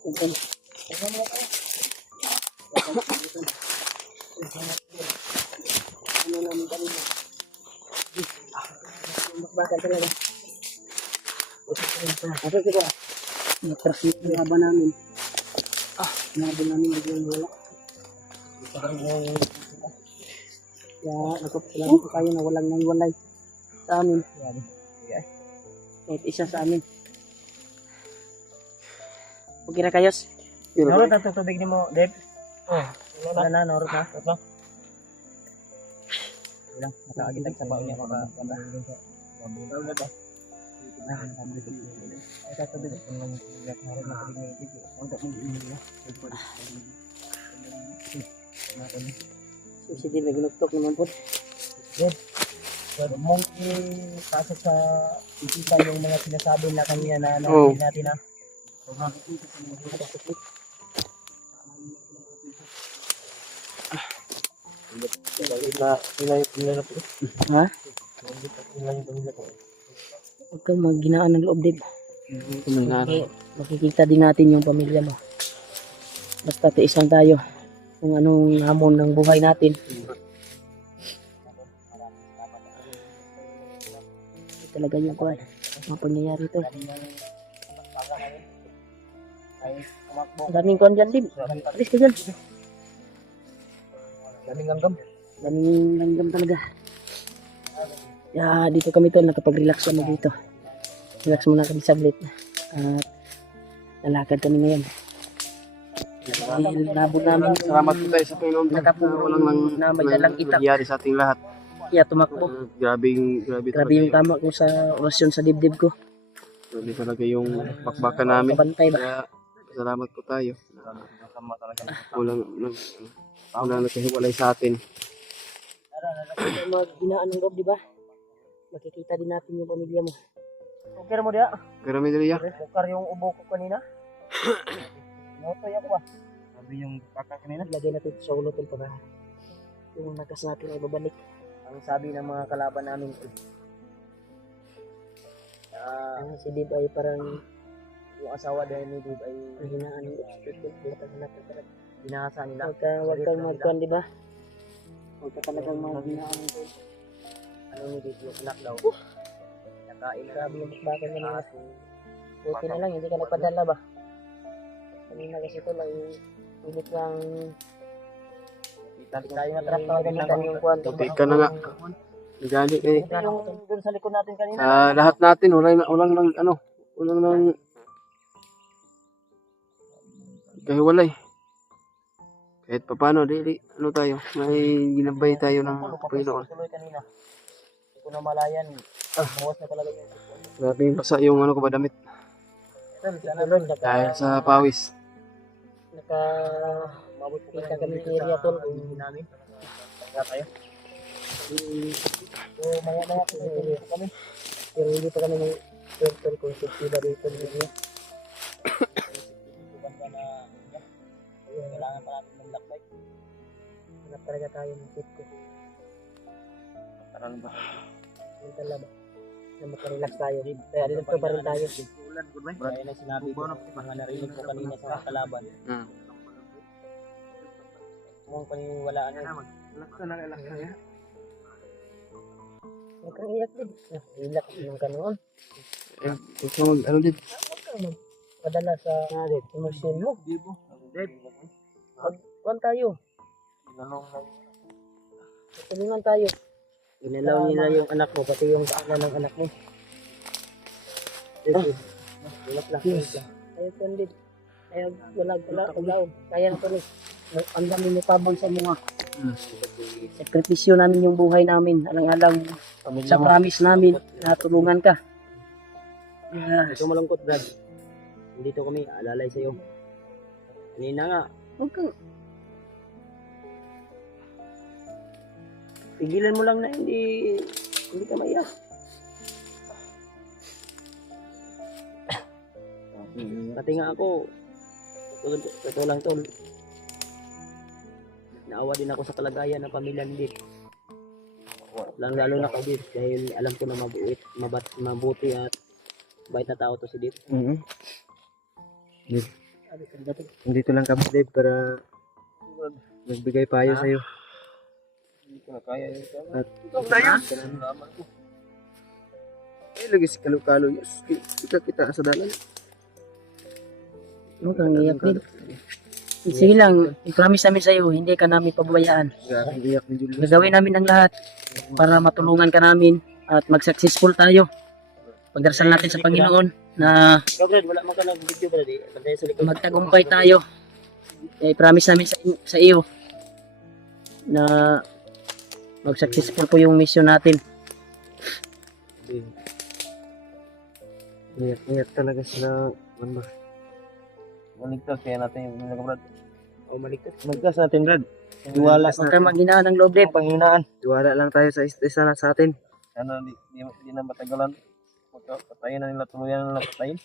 Ito. Ano namin kanina? Bakbaka talaga. Ito ko. Natrasik ang laban namin. Laban namin biglang wala. Kaya nagpapasalamat ko kayo na walang nangwalay sa amin. Kahit isa sa amin. Okay na kayos? Norot na ito tubig ni mo, Deb. Wala na, norot na. Ito. Ilang, makakagitag sa baon niya. Ito tubig. Sensitive na ginuktok naman po. Deb, pwede mong ipasok sa isita yung mga sinasabi na kanya na hindi natin na. Ha? Huwag kang magginaan ng loob, Dib. Makikita din natin yung pamilya mo. Basta tiisan tayo kung anong hamon ng buhay natin. Talaga yung kuwan. Mga pangyayari ito. Daming kuwan dyan, Dib. Alis ka dyan. Daming langgam. Daming langgam talaga. Ya, dito kami tol, nakapag-relax kami dito. Relax muna kami saglit. At lalakad kami ngayon. Dahil labon namin. Salamat po tayo sa Panginoon. Nakapulong na may dalang itak. Nangyari sa ating lahat. Kaya tumakbo. Grabe Grabe yung tama ko sa orasyon sa dibdib ko. Grabe talaga yung bakbakan namin. Kabantay ba? Kaya salamat po tayo. Walang nagkahiwalay sa atin. Maghinaan ng loob, di ba? Makikita din natin yung pamilya mo. Okay mo dia. Grabe dali ya. Bukar yung ubo ko kanina. Notoy ako ba? Sabi yung baka kanina. Ilagay natin sa ulo tol para yung nakas natin ay babalik. Ang sabi ng mga kalaban namin. Si Dib ay parang Yung asawa dahil ni Dib ay hinaan ng loob. binasa nila. Huwag kang magkuhan, di ba? Huwag ka talagang maghinaan ng loob. Ano ni Dib yung anak daw. Nakain Grabe yung bakbakan kanina. Buti na lang, hindi ka nagpadala ba? Kanina kasi ito lang, ulit lang tayo matrap na gamitan yung kuhan. Buti ka na nga. Nagani eh. Yung doon sa likod natin kanina. Sa lahat natin, walang nang kahiwalay. Kahit papano, tayo, may ginabay tayo ng Panginoon. Tuloy kanina. Hindi ko na malayan. Bawas na talaga yung Grabe yung basa yung ko ba damit. Dahil sa pawis. mabot ko Kita kami sa area tol. namin. Kaya tayo. So, maya-maya kami. Pero hindi pa kami ng turtle kung sila dito dito. Kailangan pa natin ng lakbay. Hanap talaga tayo ng tip ko. Parang ba? Mental ba? Na makarelax tayo. Kaya dito pa rin tayo. Kaya na sinabi ko, mga narinig ko kanina sa kalaban. Kung paniniwalaan mo. Huwag kang iyak din. Iyak yung kanoon. Ito din. Huwag kang magpadala sa emosyon mo. Huwag tayo. Tulungan tayo. Inalaw nila yung anak mo, pati yung kaanan ng anak mo. Ulap lang. Ayaw ko din. Ayaw, wala. Kaya na tuloy. Ang dami mo tabang sa mga sakripisyo namin yung buhay namin. Alang-alang sa promise namin na tulungan ka. Ito malungkot, Brad. Nandito kami, alalay sa'yo. Kanina nga, Huwag kang pigilan mo lang na hindi ka maiyak. Pati nga ako, ito lang tol. Naawa din ako sa kalagayan ng pamilya ni Dip. Lalo na kay Dip dahil alam ko na mabuti at bait na tao to si Dip. Nandito lang kami, Dave, para magbigay payo sa'yo. Hindi ko na kaya yun. At ay, lagi si Kalo-Kalo. Yes, kita sa dalan. Huwag kang iyak din. Sige lang, i-promise namin sa'yo, hindi ka namin pababayaan. Ang iyak ni Julius. Gagawin namin ang lahat para matulungan ka namin at mag-successful tayo. Pagdarasal natin sa Panginoon na Ikaw, Brad, wala mo ka ng video, Brad. Pantay sa likod. magtagumpay tayo. I-promise namin sa iyo na mag-successful po yung mission natin. Iyak talaga sila. Ano ba? Maligtas kaya natin yung mga Brad. O maligtas. Maligtas natin, Brad. Tiwala Huwag kang maghinaan ng loob, Dave. Panghinaan. Tiwala lang tayo sa isa na sa atin. Sana di na matagalan. Patayin na nila, tuluyan na nila patayin.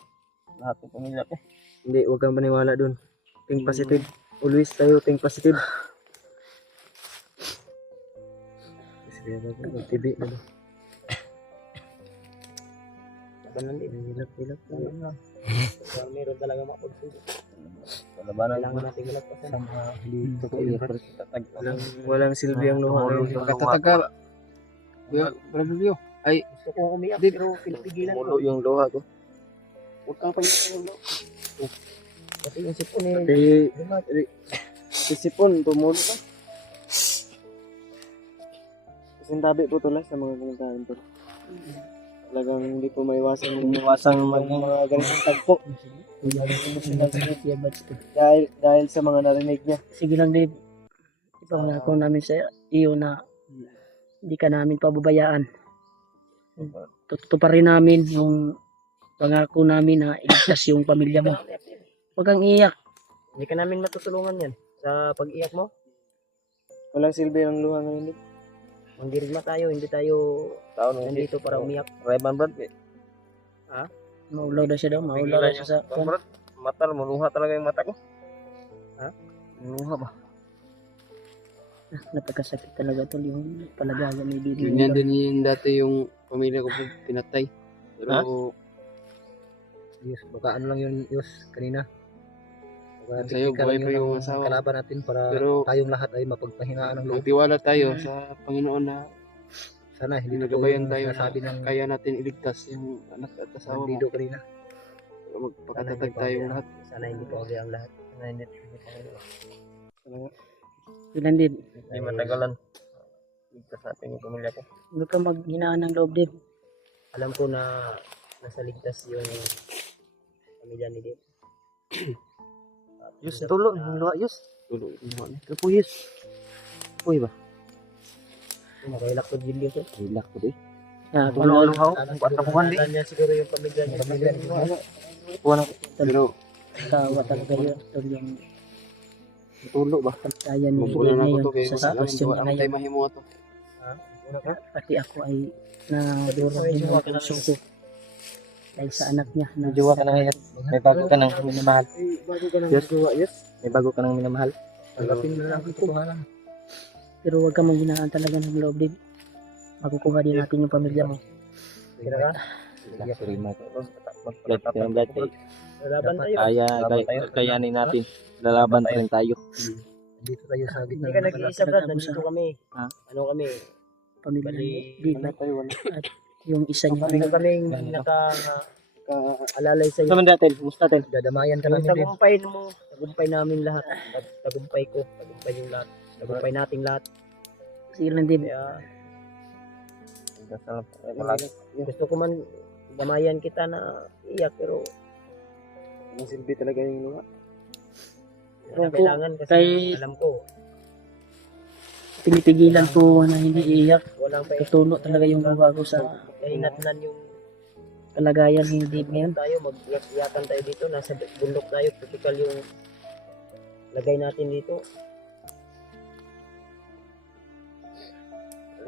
Lahat ng pamilya ko. Hindi, huwag kang maniwala dun. Think positive. Always tayo think positive. Magtibi na ba? Labanan din. Hilak. Kung meron talaga mapagsulit. Labanan lang natin malagpasan. Sa mga dito ko yung tatag. Walang silbi ang luha ngayon. Katataga. Brad Julio. Ay, Gusto kong umiyak pero pinapigilan ko. Mulo yung luha ko. Huwag kang panginoon mo. Pati yung sipon eh. Si Sipon, tumulo ka. Kasing tabi po tulas sa mga kalintahan to. Talagang hindi po maiwasan yung mga ganitong tagpo. Dahil sa mga narinig niya. Sige lang, Dave. Ipangako namin sa iyo na hindi ka namin pababayaan. Tutuparin namin yung pangako namin na iligtas yung pamilya mo. Huwag kang iyak. Hindi ka namin matutulungan yan. Sa pag-iyak mo, Walang silbi ang luha ngayon. mandirigma tayo. Hindi tayo nandito para umiyak. Rayban, Brad. Maulaw na siya daw. Maulaw na siya sa... Brad, mata, maluha talaga yung mata ko. Ha? Maluha ba? Napagkasakit talaga to yung palagayan ni Didi. ganyan din yung dati yung pamilya ko po pinatay. Pero Yes, baka ano lang yun, Yus, kanina. Baka Sa'yo, tiktikan buhay lang pa yun yung ang asawa. kalaban natin para Pero- tayong lahat ay mapagpahingaan ng loob. magtiwala tayo sa Panginoon na Sana hindi na nagabayan tayo na sinasabi ng kaya natin iligtas yung anak at asawa mo. bandido kanina. Magpakatatag tayong lahat. Sana hindi pa uli ang lahat. Sana hindi pa uli. Ilan, Dave? Hindi matagalan. Ligtas natin yung pamilya ko. Huwag kang maghinaan ng loob, Dave. Alam ko na nasa ligtas yung pamilya ni Dave. Yus, tulo. Yus. Tulo yung luha niya. Kapo, Yus. Uy ba? Makailak ko din Yus. Hilak ko din. Ah, Ano haw? Patakuhan di. Niya siguro yung pamilya niya. Pamilya niya. Pero kawa talaga yun. Ito yung Tulo ba? kaya ni mabulan Dave ako ngayon to kay sa sitwasyon niya ang tayo ngayon. mahimo to. Pati ako ay nadurog din ang puso ko. Dahil sa anak niya. Na Jowa ka na ngayon. May bago ka nang minamahal. Yes, luha, yes. May bago ka nang minamahal. Tanggapin mo na lang ito. Pero huwag kang maghinaan talaga ng loob, Dave. Makukuha din natin yung pamilya mo. Kira ka? Lalaban tayo. Kayanin natin. Lalaban pa rin tayo. Dito tayo sa gitna. Hindi ka nag-iisa, Brad. Nandito kami. Ha? Ano kami? Pamilya Bali, ni Dave. At yung isa niya. Kami kaming naka-alalay sa'yo. Sama natin. Musta natin? Dadamayan ka namin. Tagumpay mo. Tagumpay namin lahat. Tagumpay ko. Tagumpay yung lahat. Tagumpay nating lahat. Sige lang, Dave. Gusto ko man damayan kita na iyak pero Walang silbi talaga yung luha. kailangan kasi kay- alam ko Pinipigilan ko na hindi iiyak. walang pa Tutulo talaga yung luha ko sa kahinatnan yung kalagayan ni Dave ngayon. tayo mag-iyak-iyakan tayo dito nasa bundok tayo typical yung lagay natin dito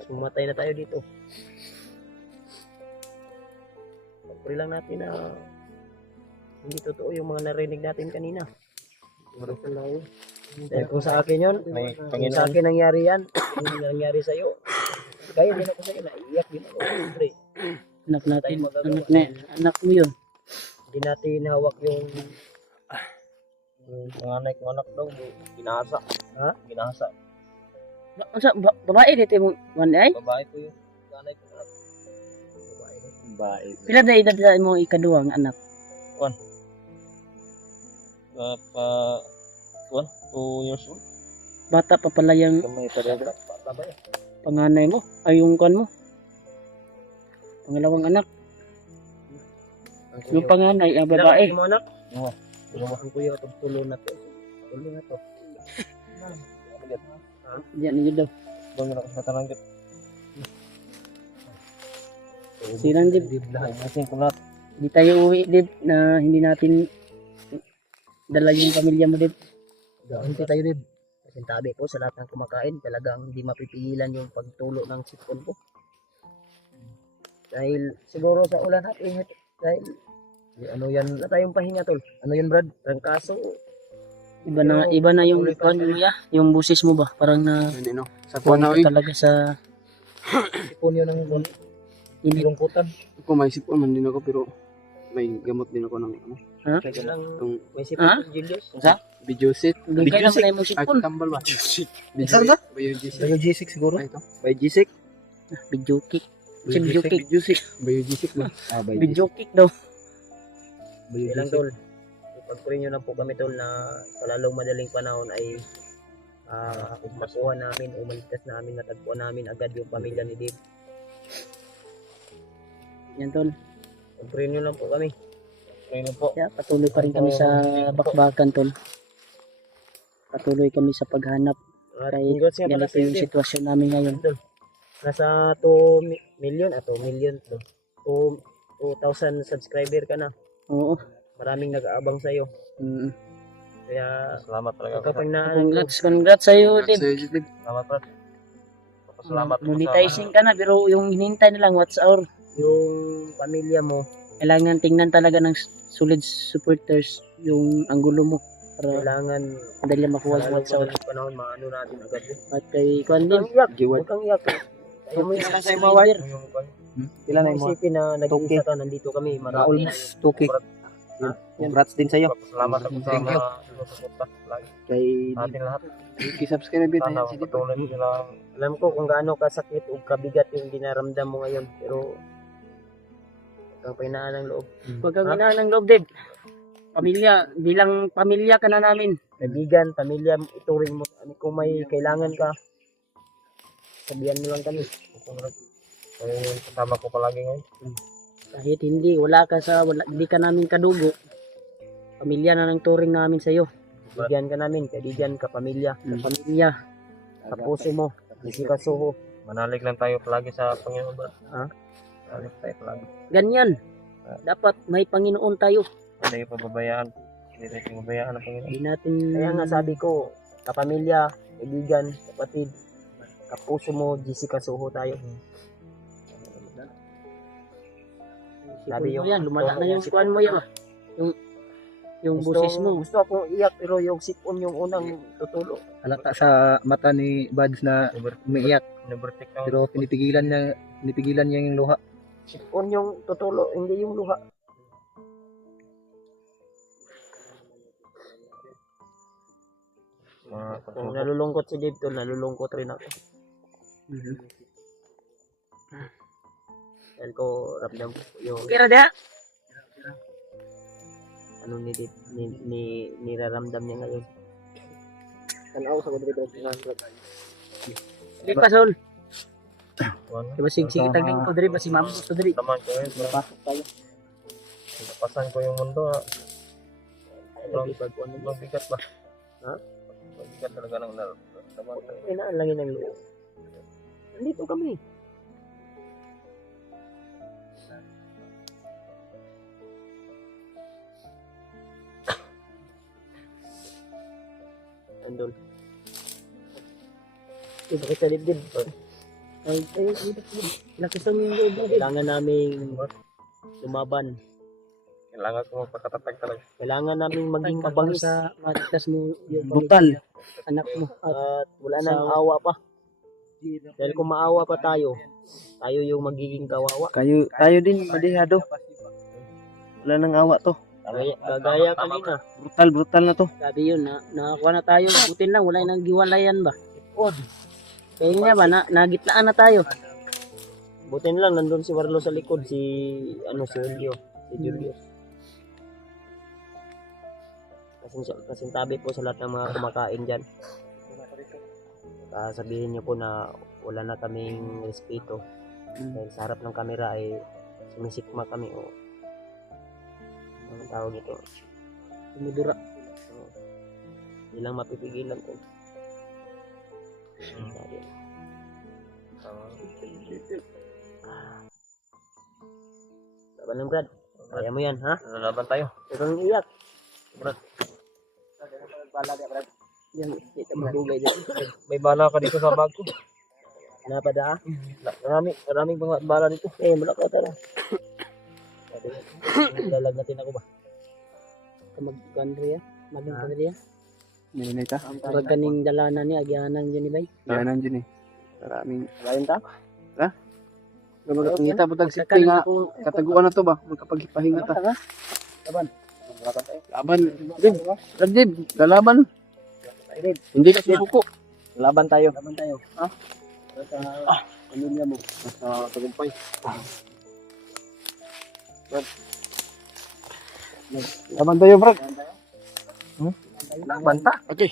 mamatay na tayo dito pagpuri lang natin na hindi totoo yung mga narinig natin kanina dahil kung sa akin yun kung sa akin nangyari yan hindi nangyari sa'yo kaya din ako sa'yo naiiyak din ako siyempre Anak natin, anak mo yun. hindi natin hawak yung Panganay kong anak daw, ginasa. Ha? Ginasa. Babae dito mo man ay. Babae po yung panganay kong anak. Babae. Pila na edad sa imong ikaduhang anak? Pa 2 years old. Bata pa pala yung Kamay pa rin. Babae. panganay mo, ay yung kan mo. Pangalawang anak, yung panganay, ang babae. Mo anak? Oo. Ang kuya ito, tulo na to. Tulo na to. Diyan niyo daw. Doon na ako sa taranggat. Silang dib, Nasin ko lahat. di tayo uwi dib na hindi natin dala yung pamilya mo dib. Hindi tayo din. Kasi tabi ko sa lahat ng kumakain, talagang hindi mapipigilan yung pagtulo ng sipon ko. Dahil siguro sa ulan at init, dahil ano yan, wala tayong pahinga tol. Ano yan Brad? Trangkaso. Iba na yung kan mo ya, yung busis mo ba? Parang na Ano, sa kuwan kuwan na, ka talaga sa Sipon yun ng init. lungkutan. ako may sipon man din ako, pero may gamot din ako ng ano, Kaya lang, yung may sipon Ha? Julius. video set. Bigay naman na yung Ay, sipon. tambal ba? Saan ba? Bayo G6. Tayo G6 siguro. Ay, ito. By G6. Video kick. Si video kick. Bayo G6 ba? By Video kick daw. Kaya lang tol. Ipag-pray nyo na po kami tol na sa lalong madaling panahon ay makuha namin o maligtas namin, natagpuan namin agad yung pamilya ni Dave. Yan tol. Pag-pray nyo lang po kami. Pray na po. Kaya patuloy pa rin kami sa bakbakan tol. Patuloy kami sa paghanap. At Kahit congrats nga pala ganito sa iyo yung Dave. sitwasyon namin ngayon. Nasa 2 million, 2 million, 2,000 subscriber ka na. Oo. Maraming nag-aabang sa iyo. Mm. Kaya Salamat talaga. kapag na Congrats sa'yo din. Salamat po. Salamat po Monetizing ka na pero yung hinintay na lang what's our yung pamilya mo, kailangan tingnan talaga ng solid supporters yung anggulo mo para kailangan madali sa makuha yung lalong what's our madaling panahon maano natin agad yun. at kay Kwan Huwag din. kang iyak, huwag kang iyak. Ayaw mo yung Ilan sa'yo mga wife? Ilan na Huwag mo? isipin na nag-iisa ka, nandito kami. Marami Almost 2K. Congrats din sa'yo. Salamat po sa Thank you. mga susuporta lagi Kay sa atin lahat. I-subscribe din Sana tayo. Sige po. patuloy nila. Alam ko kung gaano kasakit o kabigat yung dinaramdam mo ngayon. Pero huwag kang pahinaan ng loob. Huwag kang inaan ng loob, Dave. Pamilya, bilang pamilya ka na namin. Kaibigan, pamilya, ituring mo. Kung may kailangan ka, sabihan mo lang kami. Ay, kasama ko palagi ngayon. Kahit hindi, hindi ka namin kadugo. Pamilya na ng turing namin sa'yo. Kaibigan ka namin, kaibigan ka, pamilya. Pamilya. Kapuso mo, hindi ka suho. Manalig lang tayo palagi sa Panginoon ba? Ha? Manalig tayo palagi. Ganyan. Dapat may Panginoon tayo. Hindi tayo pababayaan. Hindi tayo pababayaan ng Panginoon. Hindi natin... Kaya nga sabi ko, kapamilya, kaibigan, kapatid, kapuso mo, GC ka suho tayo. Sabi yung yan, lumala na yung kuwan mo yan. Yung busis mo. Gusto akong iyak pero yung sipon yung unang tutulo. Halata sa mata ni Buds na umiiyak. Nibertik na. Pero pinipigilan niya yung luha. Sipon yung tutulo, hindi yung luha. Mga Kung nalulungkot si Dave tol, nalulungkot rin ako. Dahil ko ramdam ko yung Kira dia. ano ni Dave, niraramdam niya ngayon. Tanaw sa Madrid. Di pa, Sol. Ano? Diba sige tagling ko diri ba si Ma'am gusto diri. Taman ko yun. Pasok tayo. Napasan ko yung mundo ha. Ano Mabigat ba? Ha? Mabigat talaga ng nararamdaman ko. Inaan lang yun ang loob. Nandito kami. Andun. Bakit sa dibdib? Ay, lakas ng loob mo. Kailangan naming lumaban. Kailangan ko magpakatatag talaga. Kailangan naming maging mabangis. Sa matas mo yung Brutal. anak mo. At wala nang awa pa. Dahil kung maawa pa tayo, tayo yung magiging kawawa. Tayo din, madihado. Wala nang awa to. Kagaya kanina. Brutal na to. Sabi yun, nakakuha na tayo. Butin lang, wala nang giwalayan ba? Kaya nga ba, nagitlaan na tayo. Butin lang, nandun si Warlo sa likod, si Julio. Si Julio. Kasing tabi po sa lahat ng mga kumakain dyan. Sabihin niyo po na wala na kaming respeto. Dahil sa harap ng kamera ay sumisikma kami o anong tawag ito. Sumudura. Hindi lang mapipigilan ko. Laban lang, Brad. Kaya mo yan, ha? Lalaban tayo. Pero nang iyak. Yan, kita magugay dyan. May bala ka dito sa bag ko. Napada, ah? Maraming mga bala dito. Wala ka tara. Lalagnatin ako ba? Mag-Andrea. Mag-Andrea. May ta. Para kaning dalanan ni agyanan dyan ni Bay. Tanan dyan eh. Maraming. Lain ta? Ngita po tag safety nga. Kataguan na to ba? Magkapagpahinga ta. Laban. Dib. Lalaban. Hindi ka subuko. Laban tayo. Ha? Sa pamilya mo. Sa tagumpay. Laban tayo, Brad. Laban ta. Okay.